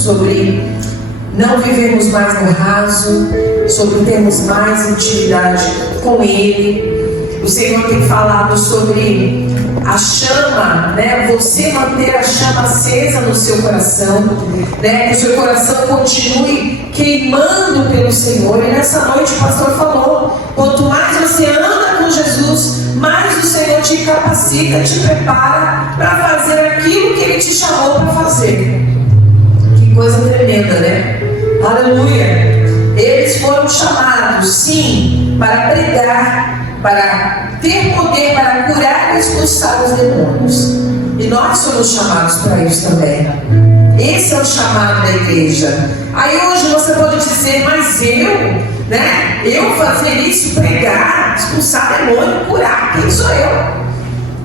sobre não vivermos mais no raso, sobre termos mais intimidade com Ele. O Senhor tem falado sobre a chama, né? Você manter a chama acesa no seu coração, né? Que o seu coração continue queimando pelo Senhor. E nessa noite o pastor falou: quanto mais você anda com Jesus, mais o Senhor te capacita, te prepara para fazer aquilo que Ele te chamou para fazer. Que coisa tremenda, né? Aleluia! Eles foram chamados, sim, para pregar, para ter poder para curar e expulsar os demônios. E nós somos chamados para isso também. Esse é o chamado da igreja. Aí hoje você pode dizer: mas eu fazer isso, pregar, expulsar demônio, curar, quem sou eu?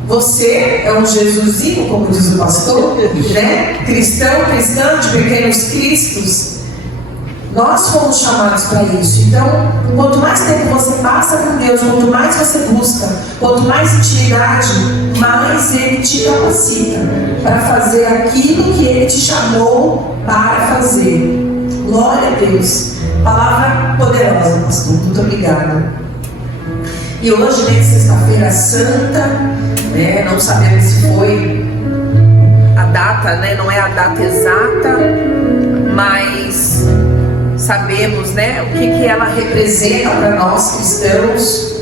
Você é um Jesusinho, como diz o pastor, né? Cristã de pequenos cristos. Nós fomos chamados para isso. Então, quanto mais tempo você passa com Deus, quanto mais você busca, quanto mais intimidade, mais Ele te capacita para fazer aquilo que Ele te chamou para fazer. Glória a Deus. Palavra poderosa, pastor. Muito obrigada. E hoje, né, sexta-feira santa, né, não sabemos se foi a data, né, não é a data exata, mas sabemos, né, o que ela representa para nós cristãos.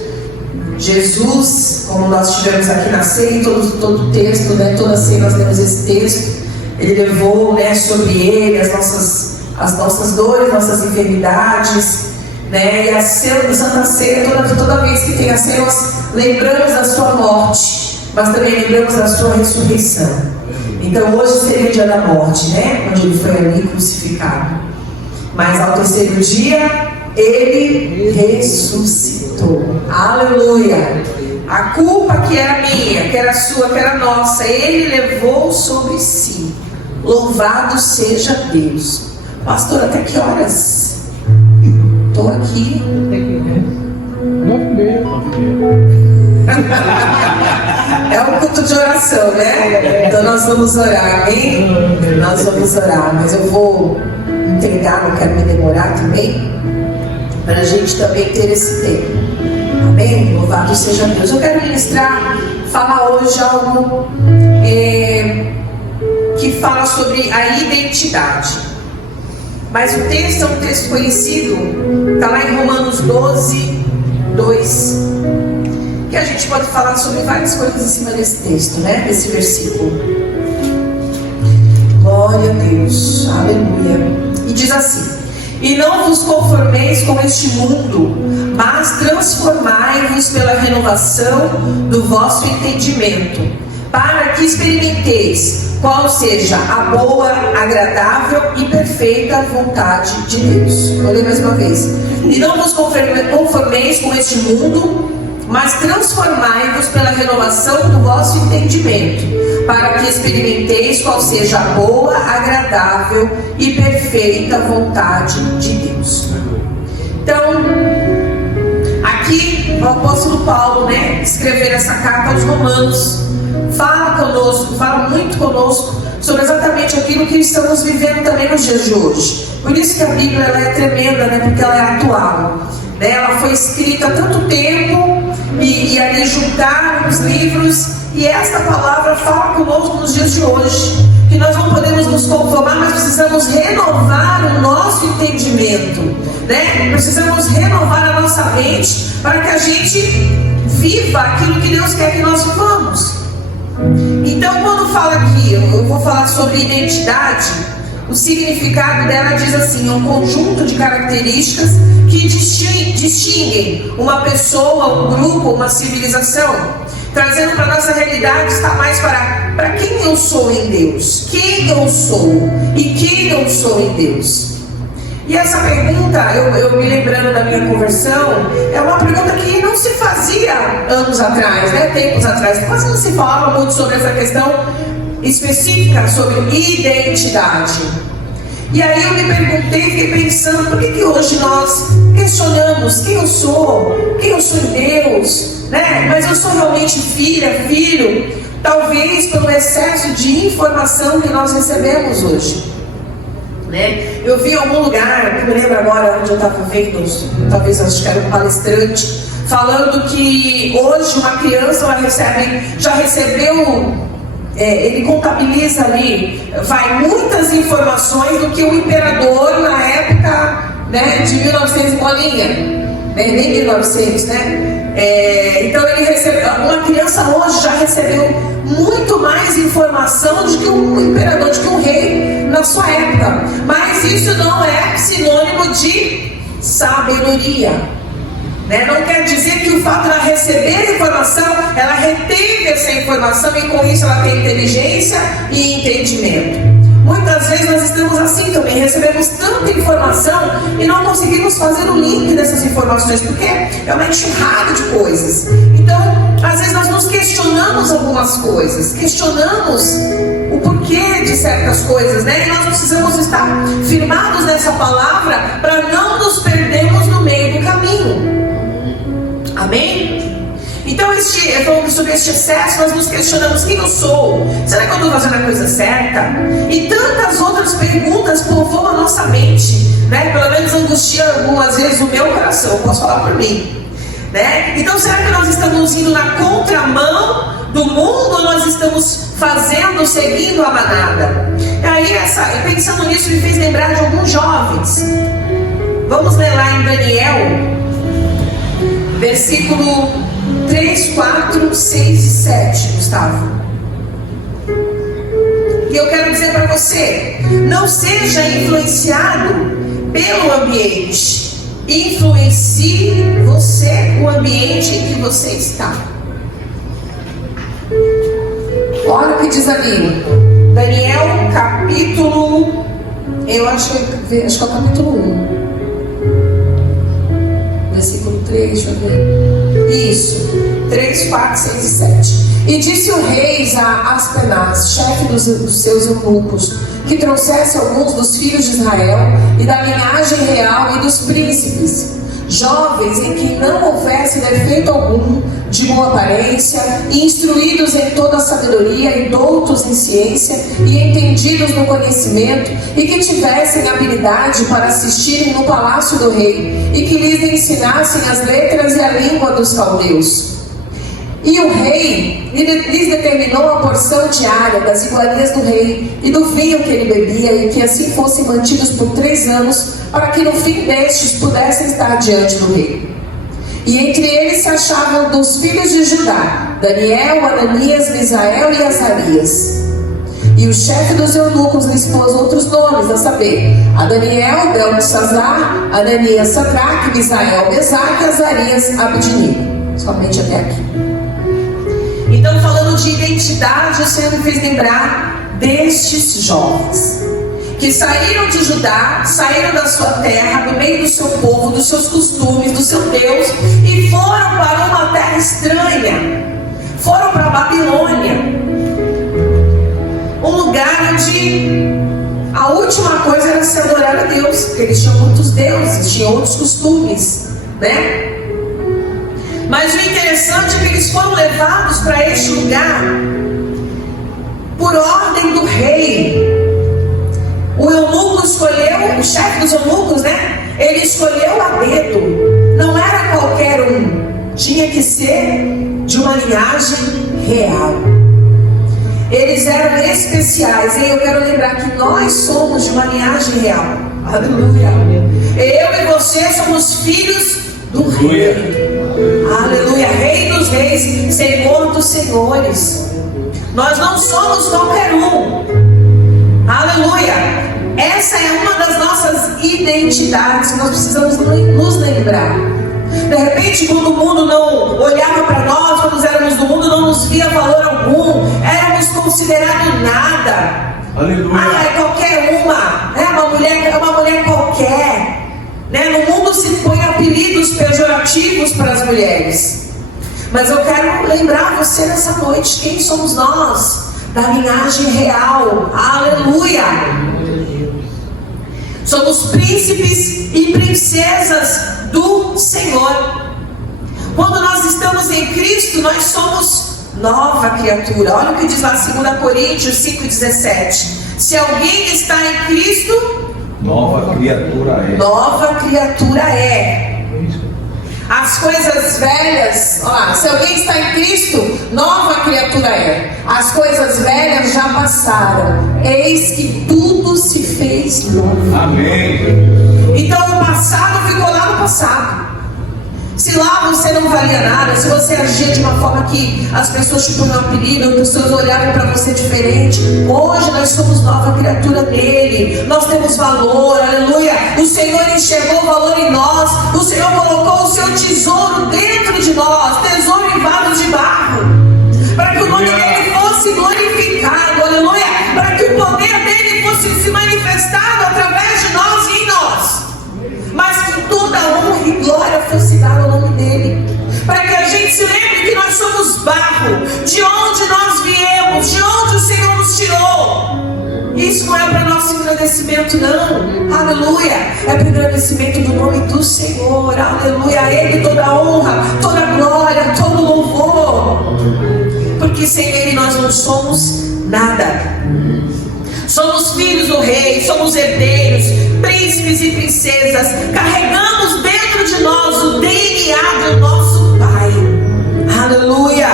Jesus, como nós tivemos aqui na ceia, todo o texto, né, toda a ceia nós temos esse texto. Ele levou, né, sobre ele as nossas dores, nossas enfermidades, né, e a Santa Ceia, toda vez que tem a ceia, nós lembramos da sua morte, mas também lembramos da sua ressurreição. Então hoje seria o dia da morte, né, onde ele foi ali crucificado. Mas ao terceiro dia, Ele ressuscitou. Aleluia! A culpa que era minha, que era sua, que era nossa, Ele levou sobre si. Louvado seja Deus. Pastor, até que horas? Estou aqui. É um culto de oração, né? Então nós vamos orar, amém? Nós vamos orar, mas eu vou entregar, não quero me demorar também, para a gente também ter esse tempo. Amém? Louvado seja Deus. Eu quero ministrar, falar hoje algo que fala sobre a identidade. Mas o texto é um texto conhecido, está lá em Romanos 12, 2, que a gente pode falar sobre várias coisas em cima desse texto, né? Desse versículo. Glória a Deus, aleluia. E diz assim: e não vos conformeis com este mundo, mas transformai-vos pela renovação do vosso entendimento, para que experimenteis qual seja a boa, agradável e perfeita vontade de Deus. Vou ler mais uma vez. E não vos conformeis com este mundo, mas transformai-vos pela renovação do vosso entendimento, para que experimenteis qual seja a boa, agradável e perfeita vontade de Deus. Então, aqui o apóstolo Paulo, né, escrever essa carta aos Romanos, fala muito conosco sobre exatamente aquilo que estamos vivendo também nos dias de hoje. Por isso que a Bíblia ela é tremenda, né, porque ela é atual. Né? Ela foi escrita há tanto tempo e ali juntaram os livros, e esta palavra fala conosco nos dias de hoje, que nós não podemos nos conformar, mas precisamos renovar o nosso entendimento, né? Precisamos renovar a nossa mente para que a gente viva aquilo que Deus quer que nós vivamos. Então, quando fala aqui, eu vou falar sobre identidade. O significado dela diz assim: é um conjunto de características que distinguem uma pessoa, um grupo, uma civilização, trazendo para a nossa realidade, está mais para quem eu sou em Deus, quem eu sou e quem eu sou em Deus. E essa pergunta, eu me lembrando da minha conversão, é uma pergunta que não se fazia anos atrás, né? Tempos atrás, quase não se falava muito sobre essa questão específica sobre identidade. E aí eu me perguntei, fiquei pensando, por que hoje nós questionamos quem eu sou em Deus, né? Mas eu sou realmente filha, filho? Talvez pelo excesso de informação que nós recebemos hoje. né? Eu vi em algum lugar, não me lembro agora onde eu estava vendo, talvez acho que era um palestrante, falando que hoje uma criança já recebeu, ele contabiliza ali, muitas informações do que o imperador na época, né, de 1900 e bolinha, né, nem 1900, né? Então ele recebeu, uma criança hoje já recebeu muito mais informação do que um imperador, do que um rei na sua época. Mas isso não é sinônimo de sabedoria, né? Não quer dizer que o fato de ela receber informação, ela reteve essa informação e com isso ela tem inteligência e entendimento. Muitas vezes nós estamos assim também, recebemos tanta informação e não conseguimos fazer o link dessas informações, porque é uma enxurrada de coisas. Então, às vezes nós nos questionamos algumas coisas, questionamos o porquê de certas coisas, né? E nós precisamos estar firmados nessa palavra para não nos perdermos no meio do caminho. Amém? Então, falando sobre este excesso, nós nos questionamos: quem eu sou? Será que eu estou fazendo a coisa certa? E tantas outras perguntas povoam a nossa mente, né? Pelo menos angustiam algumas vezes o meu coração, eu posso falar por mim, né? Então, será que nós estamos indo na contramão do mundo ou nós estamos seguindo a manada? E aí, pensando nisso, me fez lembrar de alguns jovens. Vamos ler lá em Daniel, versículo 3, 4, 6 e 7, Gustavo. E eu quero dizer para você: não seja influenciado pelo ambiente, influencie você o ambiente em que você está. Olha o que diz ali, Daniel capítulo, eu acho que é o capítulo 1. Versículo 3, deixa eu ver. Isso, 3, 4, 6 e 7. E disse o rei a Aspenaz, chefe dos seus eunucos, que trouxesse alguns dos filhos de Israel e da linhagem real e dos príncipes, jovens em que não houvesse defeito algum, de boa aparência, instruídos em toda a sabedoria e doutos em ciência e entendidos no conhecimento, e que tivessem habilidade para assistirem no palácio do rei, e que lhes ensinassem as letras e a língua dos caldeus. E o rei lhes determinou a porção diária das iguarias do rei e do vinho que ele bebia, e que assim fossem mantidos por 3 anos, para que no fim destes pudessem estar diante do rei. E entre eles se achavam dos filhos de Judá, Daniel, Ananias, Misael e Azarias. E o chefe dos eunucos lhes pôs outros nomes, a saber, a Daniel, Beltesazar, Ananias, Sadraque, Misael, Mesaque e Azarias, Abednego. Somente até aqui. Então, falando de identidade, o Senhor me fez lembrar destes jovens que saíram de Judá, saíram da sua terra, do meio do seu povo, dos seus costumes, do seu Deus, e foram para uma terra estranha. Foram para a Babilônia, um lugar onde a última coisa era se adorar a Deus, porque eles tinham muitos deuses, tinham outros costumes, né? Mas o interessante é que eles foram levados para este lugar por ordem do rei. O eunuco escolheu, o chefe dos eunucos, né? Ele escolheu a dedo. Não era qualquer um. Tinha que ser de uma linhagem real. Eles eram especiais. E eu quero lembrar que nós somos de uma linhagem real. Aleluia. Eu e você somos filhos do rei. Aleluia. Rei dos reis, Senhor dos senhores. Nós não somos qualquer um. Aleluia. Essa é uma das nossas identidades que nós precisamos nos lembrar. De repente, quando o mundo não olhava para nós, quando nós éramos do mundo, não nos via valor algum, éramos considerados nada. Aleluia. É qualquer uma, é uma mulher qualquer, né? No mundo se põe apelidos pejorativos para as mulheres. Mas eu quero lembrar você nessa noite quem somos nós, da linhagem real. Aleluia. Somos príncipes e princesas do Senhor. Quando nós estamos em Cristo, nós somos nova criatura. Olha o que diz lá em 2 Coríntios 5,17. Se alguém está em Cristo, Nova criatura é. Nova criatura é. As coisas velhas, olha lá, se alguém está em Cristo, nova criatura é. As coisas velhas já passaram, eis que tudo se fez novo. Amém. Então o passado ficou lá no passado. Se lá você não valia nada, se você agia de uma forma que as pessoas te punham apelido, as pessoas olhavam para você diferente, hoje nós somos nova criatura dele, nós temos valor, aleluia. O Senhor enxergou o valor em nós, o Senhor colocou o seu tesouro dentro de nós, tesouro em vasos de barro, para que o nome dele fosse glorificado, aleluia, para que o poder dele fosse se manifestado através de nós e em nós, mas que toda honra e glória fosse dada ao nome dele, para que a gente se lembre que nós somos barro, de onde nós viemos, de onde o Senhor nos tirou. Isso não é para nosso engrandecimento, não, aleluia, é para o engrandecimento do nome do Senhor, aleluia, a Ele toda honra, toda glória, todo louvor, porque sem Ele nós não somos nada. Somos filhos do rei, somos herdeiros, príncipes e princesas, carregamos dentro de nós o DNA do nosso Pai, aleluia,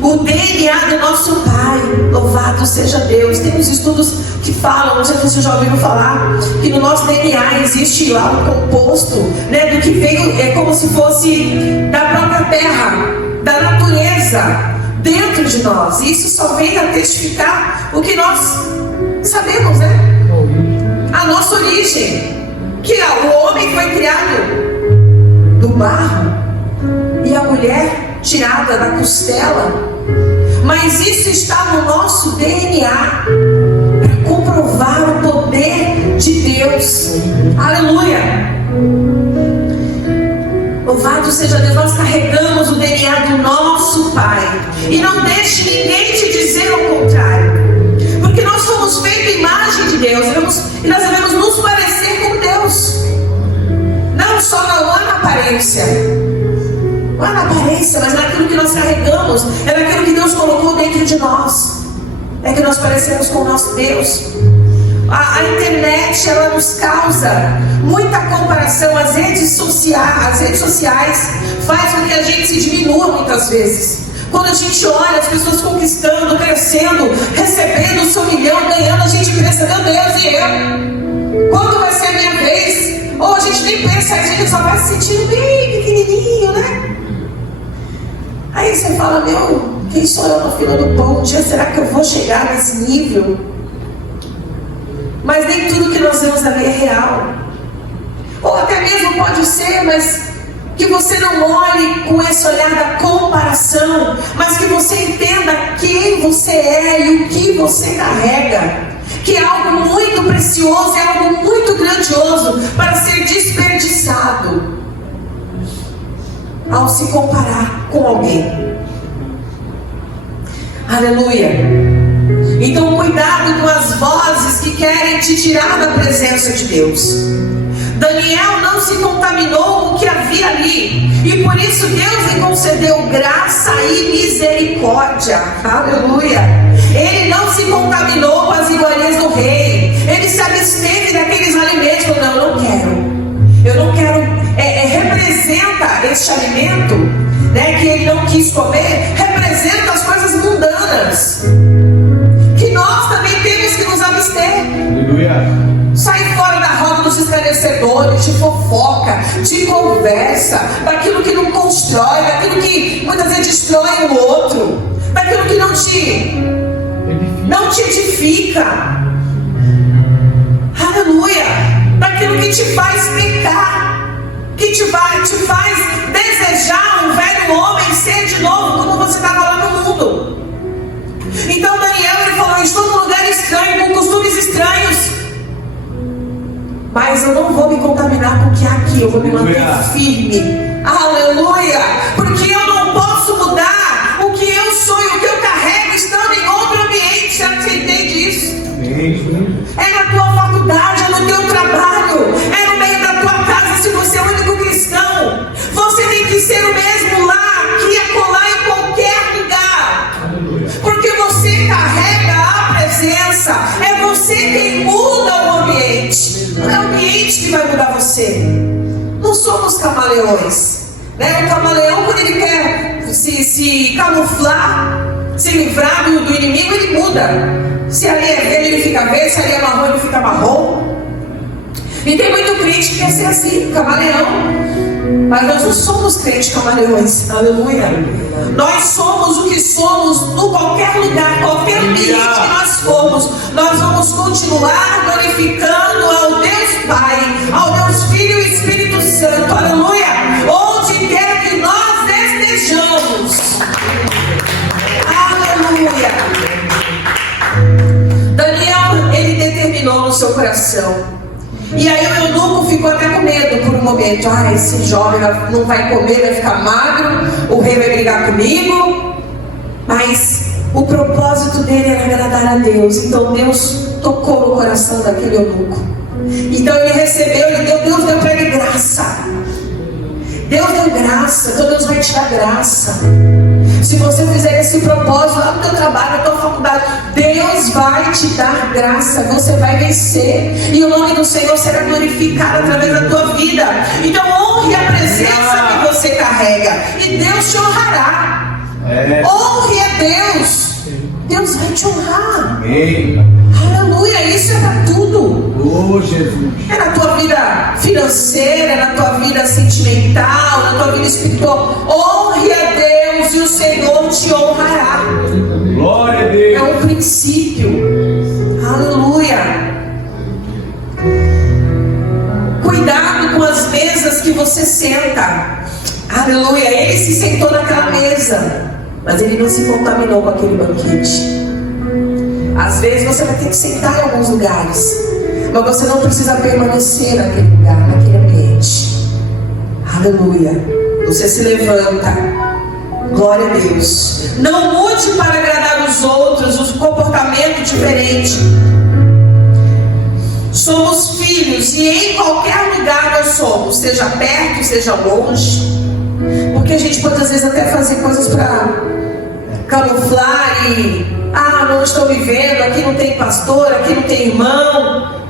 o DNA do nosso Pai, louvado seja Deus. Tem uns estudos que falam, não sei se vocês já ouviram falar, que no nosso DNA existe lá um composto, né, do que veio, é como se fosse da própria terra, da natureza, dentro de nós, e isso só vem a testificar o que nós sabemos, né? A nossa origem, que o homem foi criado do barro e a mulher tirada da costela, mas isso está no nosso DNA para comprovar o poder de Deus, aleluia. Louvado seja Deus, nós carregamos o DNA do nosso Pai. E não deixe ninguém te dizer o contrário. Porque nós somos feitos imagem de Deus. E nós devemos nos parecer com Deus. Não só na aparência. Não é na aparência, mas naquilo que nós carregamos. É naquilo que Deus colocou dentro de nós. É que nós parecemos com o nosso Deus. A internet, ela nos causa muita comparação. As redes sociais faz com que a gente se diminua muitas vezes. Quando a gente olha as pessoas conquistando, crescendo, recebendo o seu milhão, ganhando, a gente pensa, meu Deus, e eu? Quando vai ser a minha vez? Ou a gente nem pensa, a gente só vai se sentindo bem pequenininho, né? Aí você fala, meu, quem sou eu na fila do pão? Um dia será que eu vou chegar nesse nível? Mas nem tudo que nós vemos ali é real. Ou até mesmo pode ser, mas que você não olhe com esse olhar da comparação, mas que você entenda quem você é e o que você carrega, que é algo muito precioso, é algo muito grandioso para ser desperdiçado ao se comparar com alguém. Aleluia. Então cuidado com as vozes que querem te tirar da presença de Deus. Daniel não se contaminou com o que havia ali, e por isso Deus lhe concedeu graça e misericórdia. Aleluia. Ele não se contaminou com as iguarias do rei. Ele se absteve daqueles alimentos. Eu não quero. Representa este alimento, né, que ele não quis comer, representa as coisas mundanas, que nós também temos que nos abster. Aleluia. Sair fora da roda dos esclarecedores, de fofoca, de conversa, daquilo que não constrói, daquilo que muitas vezes destrói o outro, daquilo que não te edifica. Aleluia. Daquilo que te faz pecar, que te faz desejar um velho homem ser de novo como você estava lá no mundo. Então Daniel, ele falou, estou num lugar estranho, com costumes estranhos, mas eu não vou me contaminar com o que há aqui, eu vou me manter firme. Aleluia. Porque eu não posso mudar o que eu sou e o que eu carrego estando em outro ambiente. Será que você entende isso? É na tua faculdade, é no teu trabalho, é no meio da tua casa. Se você é o único cristão, você tem que ser o mesmo lá, aqui, acolá, em qualquer lugar. Porque você carrega a presença, é você quem muda o ambiente. você. Não somos camaleões, né? O camaleão, quando ele quer se camuflar, se livrar do inimigo, ele muda. Se ali é verde, ele fica verde. Se ali é marrom, ele fica marrom. E tem muito crente que quer ser assim, camaleão. Mas nós não somos crentes camaleões. Aleluia. Nós somos o que somos em qualquer lugar, qualquer ambiente que nós formos. Nós vamos continuar glorificando ao Deus Pai, ao Deus Filho e Espírito Santo. Aleluia. Onde quer que nós estejamos. Aleluia. Daniel, ele determinou no seu coração. E aí o eunuco ficou até com medo por um momento. Esse jovem não vai comer, vai ficar magro, o rei vai brigar comigo. Mas o propósito dele era agradar a Deus. Então Deus tocou no coração daquele eunuco. Então ele recebeu, Deus deu para ele graça. Deus deu graça, então Deus vai te dar graça. Se você fizer esse propósito lá no teu trabalho, na tua faculdade, Deus vai te dar graça, você vai vencer. E o nome do Senhor será glorificado através da tua vida. Então honre a presença que você carrega, e Deus te honrará. Honre a Deus, Deus vai te honrar. Amém. Aleluia, isso é para tudo. Oh, Jesus. É na tua vida financeira, na tua vida sentimental, na tua vida espiritual. Honre a Deus e o Senhor te honrará. Glória a Deus. É um princípio. Aleluia. Cuidado com as mesas que você senta. Aleluia. Ele se sentou naquela mesa, mas ele não se contaminou com aquele banquete. Às vezes você vai ter que sentar em alguns lugares, mas você não precisa permanecer naquele lugar, naquele ambiente. Aleluia. Você se levanta. Glória a Deus. Não mude para agradar os outros, um comportamento diferente. Somos filhos, e em qualquer lugar nós somos, seja perto, seja longe. Porque a gente pode às vezes até fazer coisas para camuflar e não estou me vendo, aqui não tem pastor, aqui não tem irmão.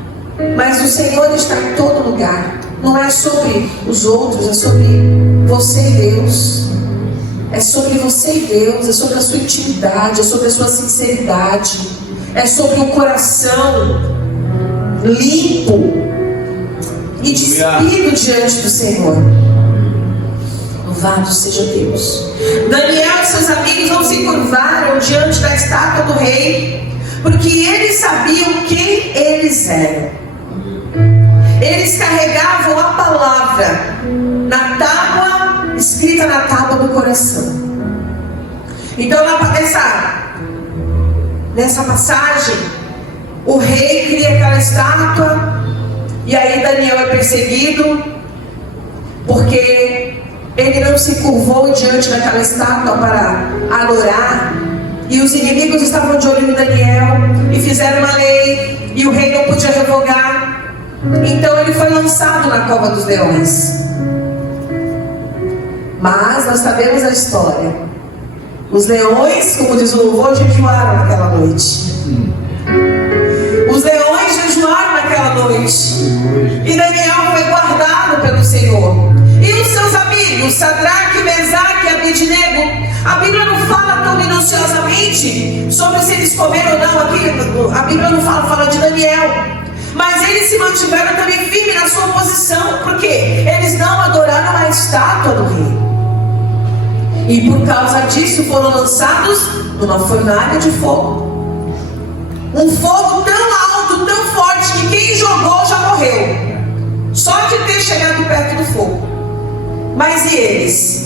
Mas o Senhor está em todo lugar. Não é sobre os outros, é sobre você e Deus. É sobre você e Deus, é sobre a sua intimidade, é sobre a sua sinceridade, é sobre um coração limpo e despido diante do Senhor. Louvado seja Deus. Daniel e seus amigos não se curvaram diante da estátua do rei, porque eles sabiam quem eles eram. Eles carregavam a palavra na tábua, escrita na tábua do coração. Então nessa passagem, o rei cria aquela estátua, e aí Daniel é perseguido, porque ele não se curvou diante daquela estátua para adorar. E os inimigos estavam de olho em Daniel e fizeram uma lei, e o rei não podia revogar. Então ele foi lançado na cova dos leões. Mas nós sabemos a história. Os leões, como diz o louvor, jejuaram naquela noite. Os leões jejuaram naquela noite. E Daniel foi guardado pelo Senhor. E os seus amigos, Sadraque, Mesaque e Abednego, a Bíblia não fala tão minuciosamente sobre se eles comeram ou não aqui. A Bíblia não fala de Daniel. Mas eles se mantiveram também firmes na sua posição, porque eles não adoraram a estátua do rei. E por causa disso foram lançados numa fornalha de fogo. Um fogo tão alto, tão forte, que quem jogou já morreu, só de ter chegado perto do fogo. Mas e eles?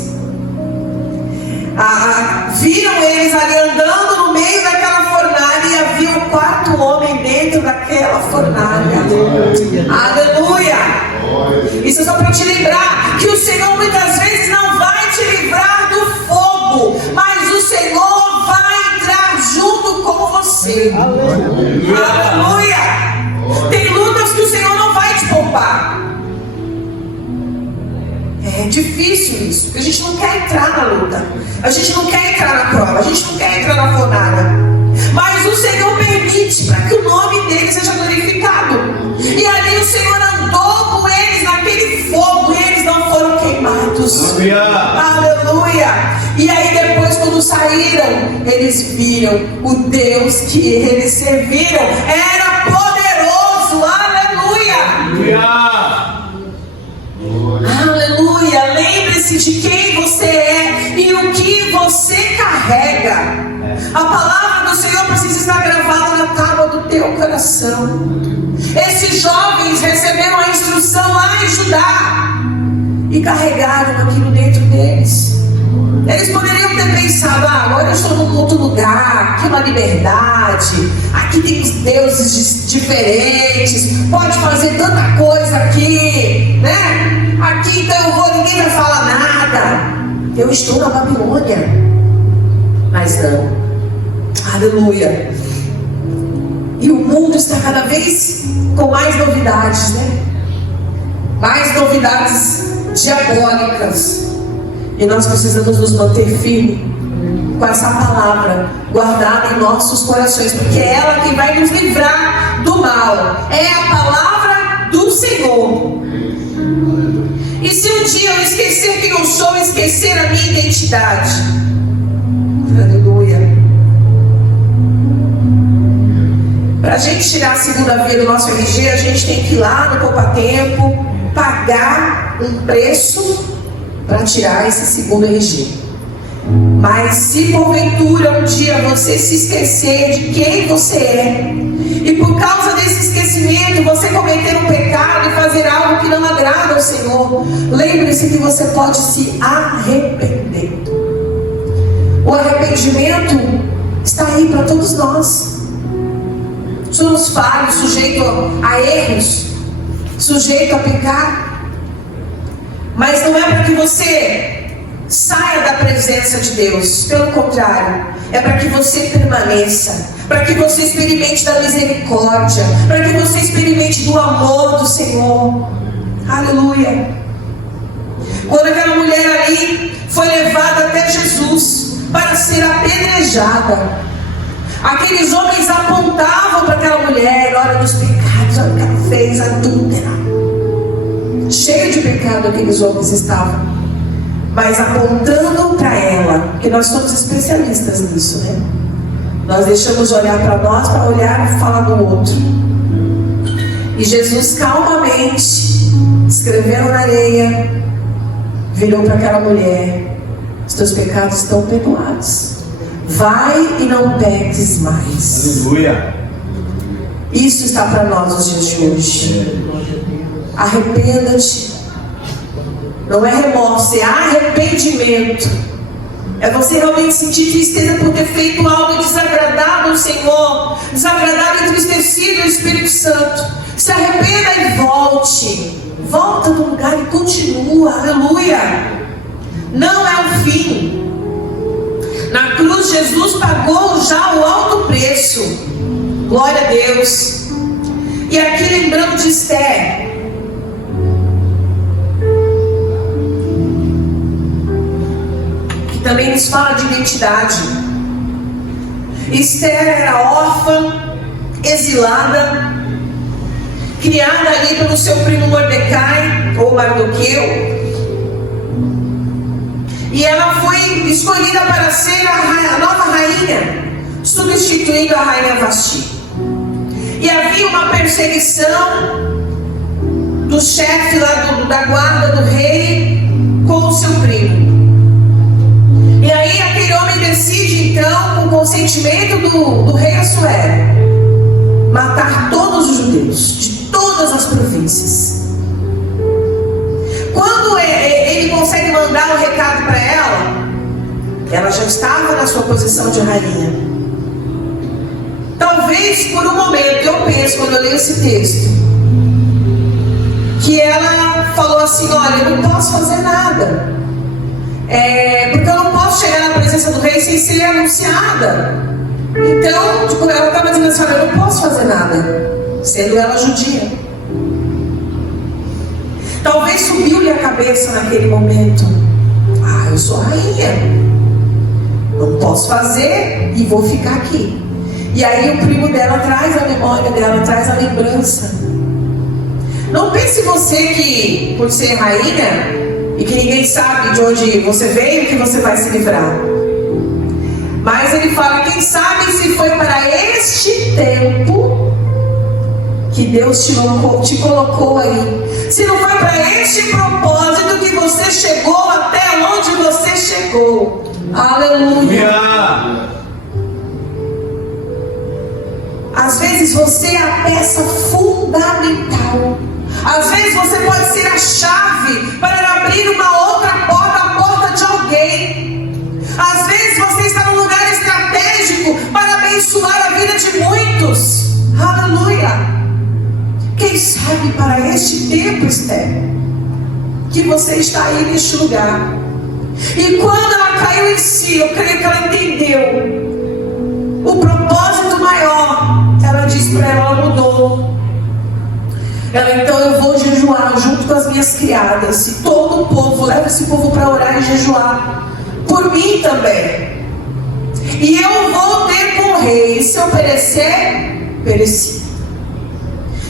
Viram eles ali andando no meio daquela fornalha, e havia um quarto homem dentro daquela fornalha. Aleluia! Isso é só para te lembrar que o Senhor muitas vezes não vai te livrar do fogo, mas o Senhor vai entrar junto com você. Aleluia! Tem lutas que o Senhor não vai te poupar. É difícil isso, porque a gente não quer entrar na luta, a gente não quer entrar na prova, a gente não quer entrar na fornalha. Mas o Senhor permite para que o nome dele seja glorificado. E ali o Senhor andou com eles naquele saíram, eles viram o Deus que eles serviram era poderoso. Aleluia! Aleluia! Lembre-se de quem você é e o que você carrega. A palavra do Senhor precisa estar gravada na tábua do teu coração. Esses jovens receberam a instrução lá em Judá e carregaram aquilo dentro deles. Eles poderiam ter pensado: agora eu estou num outro lugar, aqui é uma liberdade, aqui tem os deuses diferentes, pode fazer tanta coisa aqui, né? Aqui então eu vou, ninguém vai falar nada. Eu estou na Babilônia. Mas não. Aleluia. E o mundo está cada vez com mais novidades, né? Mais novidades diabólicas. E nós precisamos nos manter firmes com essa palavra guardada em nossos corações, porque é ela que vai nos livrar do mal. É a palavra do Senhor. E se um dia eu esquecer quem eu sou, esquecer a minha identidade, aleluia. Para a gente tirar a segunda via do nosso RG, a gente tem que ir lá no Poupa Tempo, pagar um preço para tirar esse segundo RG. Mas se porventura um dia você se esquecer de quem você é, e por causa desse esquecimento você cometer um pecado e fazer algo que não agrada ao Senhor, lembre-se que você pode se arrepender. O arrependimento está aí para todos nós. Somos falhos, sujeitos a erros, sujeitos a pecar. Mas não é para que você saia da presença de Deus. Pelo contrário, é para que você permaneça, para que você experimente da misericórdia, para que você experimente do amor do Senhor. Aleluia. Quando aquela mulher ali foi levada até Jesus para ser apedrejada, aqueles homens apontavam para aquela mulher: olha dos pecados, olha o que ela fez, adúltera. Cheio de pecado aqueles homens estavam, mas apontando para ela, porque nós somos especialistas nisso, né? Nós deixamos de olhar para nós para olhar e falar do outro. E Jesus calmamente, escrevendo na areia, virou para aquela mulher: os teus pecados estão perdoados, vai e não peques mais. Aleluia. Isso está para nós nos dias de hoje. Arrependa-te. Não é remorso, é arrependimento. É você realmente sentir tristeza por ter feito algo desagradável ao Senhor, desagradável e entristecido ao Espírito Santo. Se arrependa e volte. Volta do lugar e continua. Aleluia. Não é o fim. Na cruz Jesus pagou já o alto preço. Glória a Deus. E aqui lembrando de Esther, que também nos fala de identidade. Esther era órfã, exilada, criada ali pelo seu primo Mordecai, ou Mardoqueu. E ela foi escolhida para ser a nova rainha, substituindo a rainha Vasti. E havia uma perseguição do chefe lá da guarda do rei com o seu primo. E aí aquele homem decide então, com o consentimento do rei Assuero, matar todos os judeus de todas as províncias. Quando ele consegue mandar um recado para ela já estava na sua posição de rainha. Talvez por um momento, eu penso, quando eu leio esse texto, que ela falou assim: olha, eu não posso fazer nada, porque eu não posso chegar na presença do rei sem ser anunciada. Então, ela estava dizendo assim: olha, eu não posso fazer nada, sendo ela judia. Talvez subiu-lhe a cabeça naquele momento: eu sou rainha, não posso fazer e vou ficar aqui. E aí o primo dela traz a memória dela, traz a lembrança. Não pense você que por ser rainha e que ninguém sabe de onde você veio, que você vai se livrar. Mas ele fala, quem sabe se foi para este tempo que Deus te colocou aí. Se não foi para este propósito que você chegou até onde você chegou. Aleluia. Às vezes você é a peça fundamental. Às vezes você pode ser a chave para abrir uma outra porta, a porta de alguém. Às vezes você está num lugar estratégico para abençoar a vida de muitos. Aleluia. Quem sabe para este tempo, Esther, que você está aí neste lugar. E quando ela caiu em si, eu creio que ela entendeu o propósito maior. Ela disse para ela, ela mudou. Ela, então eu vou jejuar junto com as minhas criadas. E todo o povo, leva esse povo para orar e jejuar. Por mim também. E eu vou ter com o rei. E se eu perecer, pereci.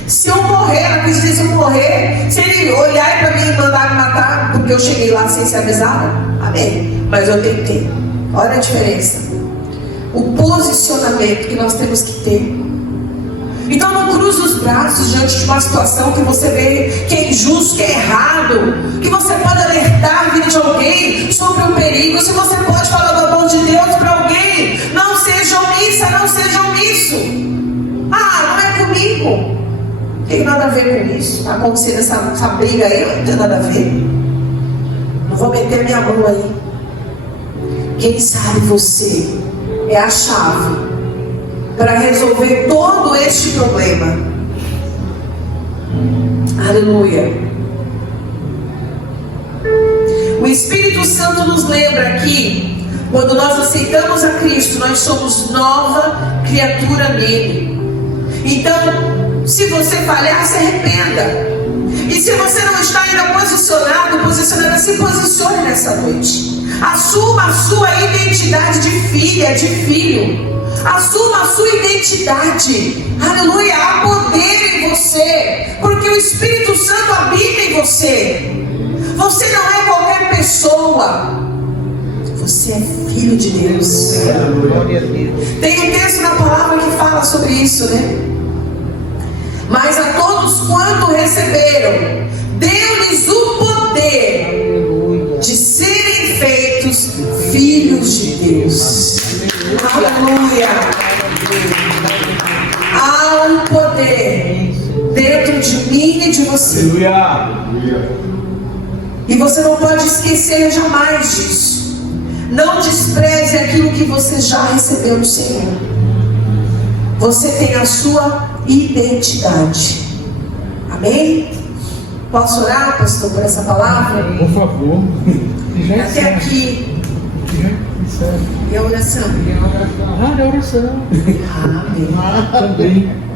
Se eu morrer, ela quis dizer, se eu morrer, se ele olhar para mim e mandar me matar, porque eu cheguei lá sem ser avisada, amém. Mas eu tentei. Olha a diferença. O posicionamento que nós temos que ter. Então não cruze os braços diante de uma situação que você vê que é injusto, que é errado, que você pode alertar a vida de alguém sobre um perigo. Se você pode falar do amor de Deus para alguém, não seja omissa, não seja omisso. Ah, não é comigo. Não tem nada a ver com isso. Está acontecendo essa briga aí, não tem nada a ver. Não vou meter minha mão aí. Quem sabe você é a chave para resolver todo este problema. Aleluia. O Espírito Santo nos lembra que quando nós aceitamos a Cristo, nós somos nova criatura nele. Então, se você falhar, se arrependa. E se você não está ainda posicionada, se posicione nessa noite. Assuma a sua identidade de filha, de filho. Assuma a sua identidade. Aleluia. Há poder em você, porque o Espírito Santo habita em você. Você não é qualquer pessoa. Você é filho de Deus. Tem um texto na palavra que fala sobre isso, né? Mas a todos quanto receberam, deu-lhes o poder de serem feitos filhos de Deus. Aleluia. Há um poder dentro de mim e de você. E você não pode esquecer jamais disso. Não despreze aquilo que você já recebeu do Senhor. Você tem a sua identidade. Amém? Posso orar, pastor, por essa palavra? Por favor. Até aqui. E a oração? A oração. Amém. Também.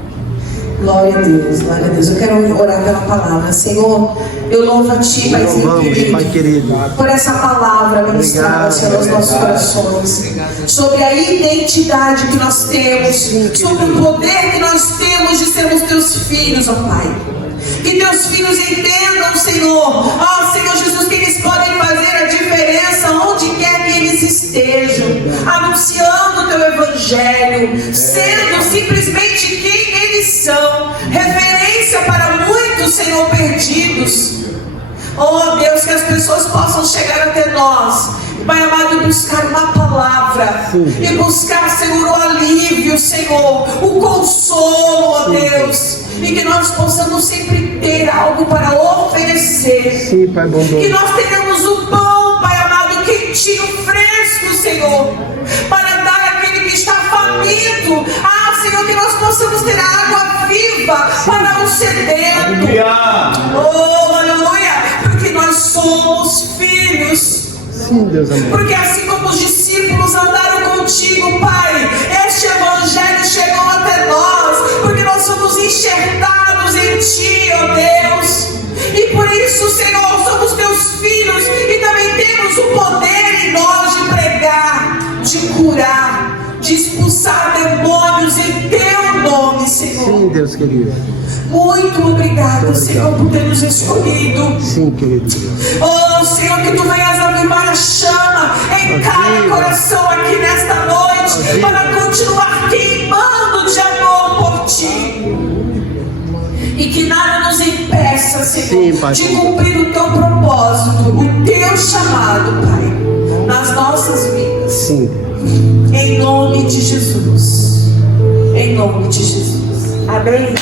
Glória a Deus, glória a Deus. Eu quero orar pela palavra. Senhor, eu louvo a Ti, Pai querido, por essa palavra ministrada, Senhor, aos nossos corações. Sobre a identidade que nós temos, sobre o poder que nós temos de sermos Teus filhos, ó Pai. Que Teus filhos entendam, Senhor, ó Senhor Jesus, que eles podem fazer a diferença onde quer que eles estejam, anunciando o Teu Evangelho, sendo simplesmente quem eles são, referência para muitos, Senhor, perdidos. Oh Deus, que as pessoas possam chegar até nós, Pai amado, e buscar uma palavra, e buscar, Senhor, o alívio, Senhor, o consolo, ó Deus, e que nós possamos sempre ter algo para oferecer. Sim, Pai bondoso. Que nós tenhamos o pão, Pai amado, quentinho, fresco, Senhor, para dar àquele que está faminto. Ah, Senhor, que nós possamos ter a água viva para o sedento. Oh, aleluia, porque nós somos filhos. Sim, Deus amado. Porque assim como os discípulos andaram contigo, Pai, este Evangelho chegou até nós, porque nós somos enxertados em Ti, ó Deus. E por isso, Senhor, somos Teus filhos e também temos o poder em nós de pregar, de curar, de expulsar demônios em Teu nome, Senhor. Sim, Deus querido. Muito obrigada, Senhor, por ter nos escolhido. Sim, querido. Oh, Senhor, que tu venhas avivar a chama em cada coração aqui nesta noite, para continuar queimando de amor por ti. E que nada nos impeça, Senhor, de cumprir o teu propósito, o teu chamado, Pai, nas nossas vidas. Sim. Em nome de Jesus. Em nome de Jesus. Amém.